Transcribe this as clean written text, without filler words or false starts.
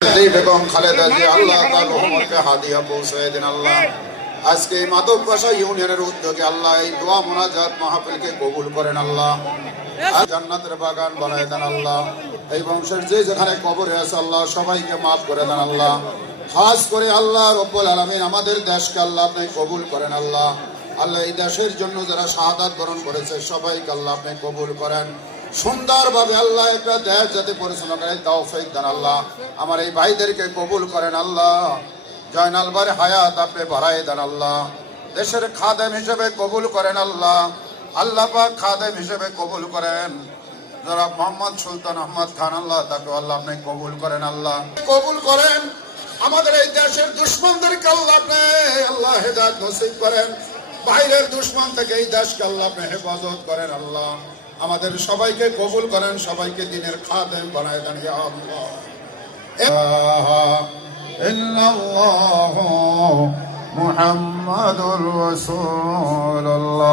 বেগম খালেদা জি আল্লাহ তার রহমতকে হাদিয়া পৌঁছে দেন আল্লাহ। আজকে এই মাধবপাশা ইউনিয়নের উদ্যোগে আল্লাহ এই দোয়া মোনাজাত মাহফিলকে কবুল করেন আল্লাহ। আর জান্নাতের বাগান বানায় দেন আল্লাহ। এই বংশের যে যেখানে কবরে আছে আল্লাহ সবাইকে মাফ করে দেন আল্লাহ। খাস করে আল্লাহ রব্বুল আলামিন আমাদের দেশকে আল্লাহ আপনি কবুল করেন আল্লাহ। আল্লাহ এই দেশের জন্য যারা শাহাদাত বরণ করেছে সবাইকে আল্লাহ আপনি কবুল করেন। সুন্দরভাবে আল্লাহ একটা দেশ যাতে পরিচালনা করে তৌফিক দেন আল্লাহ। আমার এই ভাইদেরকে কবুল করেন আল্লাহ। জয়নাল বারে হায়াত আপনি বাড়ায় দেন আল্লাহ। দেশের খাদেম হিসেবে কবুল করেন আল্লাহ। আল্লাহ পাক খাদেম হিসেবে কবুল করেন জনাব মোহাম্মদ সুলতান আহমদ খান, আল্লাহ তাকে আল্লাহ আপনি কবুল করেন আল্লাহ। কবুল করেন আমাদের এই দেশের দুশ্মনদেরকে আল্লাহ আপনি আল্লাহ হেদায়েত নসিব করেন। বাইরের দুশ্মন থেকে এই দেশকে আল্লাহ আপনি হেফাজত করেন আল্লাহ। আমাদের সবাইকে কবুল করেন, সবাইকে দ্বীনের খাদেম বানায় দেন ইয়া আল্লাহ। ইল্লাল্লাহু মুহাম্মাদুর রাসূলুল্লাহ।